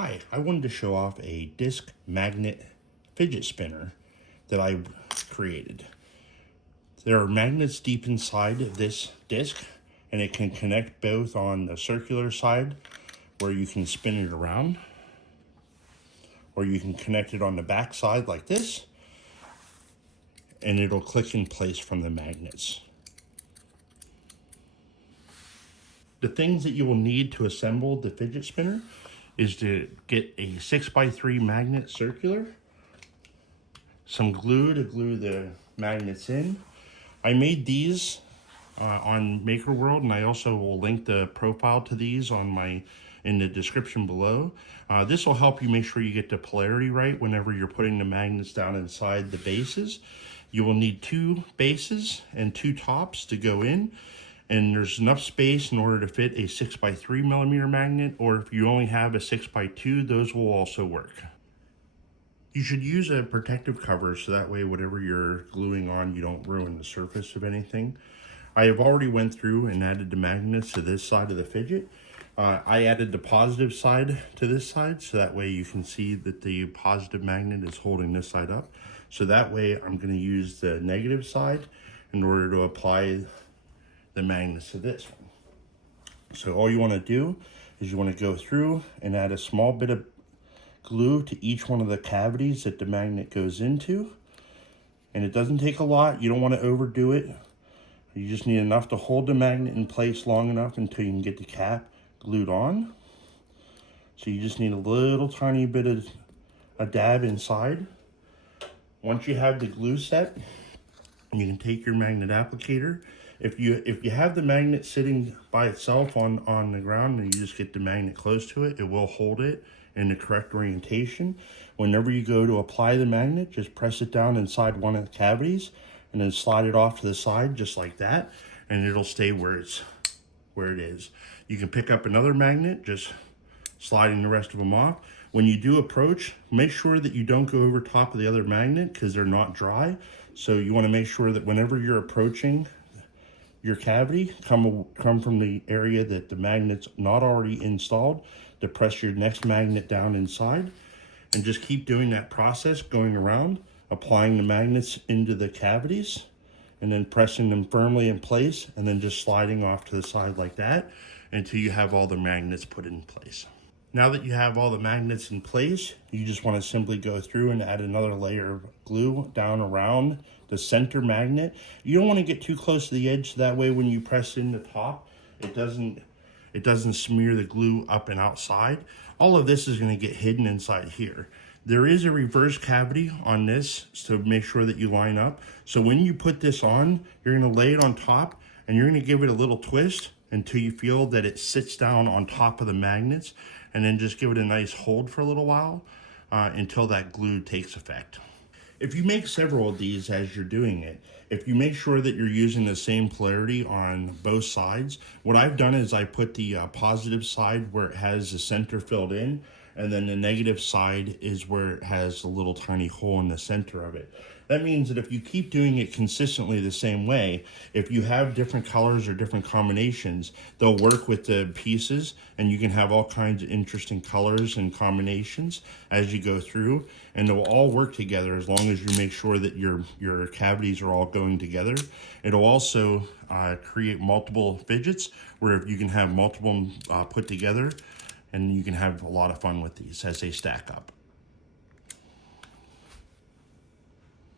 Hi, I wanted to show off a disc magnet fidget spinner that I created. There are magnets deep inside this disc, and it can connect both on the circular side where you can spin it around, or you can connect it on the back side like this, and it'll click in place from the magnets. The things that you will need to assemble the fidget spinner is to get a 6x3 magnet circular, some glue to glue the magnets in. I made these on Maker World, and I also will link the profile to these in the description below. This will help you make sure you get the polarity right whenever you're putting the magnets down inside the bases. You will need 2 bases and 2 tops to go in. And there's enough space in order to fit a 6x3mm magnet, or if you only have a 6x2, those will also work. You should use a protective cover so that way whatever you're gluing on, you don't ruin the surface of anything. I have already went through and added the magnets to this side of the fidget. I added the positive side to this side, so that way you can see that the positive magnet is holding this side up. So that way I'm going to use the negative side in order to apply the magnets to this one. So all you want to do is you want to go through and add a small bit of glue to each one of the cavities that the magnet goes into. And it doesn't take a lot. You don't want to overdo it. You just need enough to hold the magnet in place long enough until you can get the cap glued on. So you just need a little tiny bit of a dab inside. Once you have the glue set, you can take your magnet applicator. If you have the magnet sitting by itself on the ground and you just get the magnet close to it, it will hold it in the correct orientation. Whenever you go to apply the magnet, just press it down inside one of the cavities and then slide it off to the side just like that, and it'll stay where it is. You can pick up another magnet, just sliding the rest of them off. When you do approach, make sure that you don't go over top of the other magnet because they're not dry. So you want to make sure that whenever you're approaching your cavity, come from the area that the magnet's not already installed, to press your next magnet down inside, and just keep doing that process, going around, applying the magnets into the cavities, and then pressing them firmly in place, and then just sliding off to the side like that until you have all the magnets put in place. Now that you have all the magnets in place, you just want to simply go through and add another layer of glue down around the center magnet. You don't want to get too close to the edge, so that way when you press in the top, it doesn't smear the glue up and outside. All of this is going to get hidden inside here. There is a reverse cavity on this to make sure that you line up. So when you put this on, you're going to lay it on top and you're going to give it a little twist until you feel that it sits down on top of the magnets, and then just give it a nice hold for a little while until that glue takes effect. If you make several of these as you're doing it, if you make sure that you're using the same polarity on both sides, what I've done is I put the positive side where it has the center filled in, and then the negative side is where it has a little tiny hole in the center of it. That means that if you keep doing it consistently the same way, if you have different colors or different combinations, they'll work with the pieces, and you can have all kinds of interesting colors and combinations as you go through, and they'll all work together as long as you make sure that your cavities are all going together. It'll also create multiple fidgets where you can have multiple put together, and you can have a lot of fun with these as they stack up.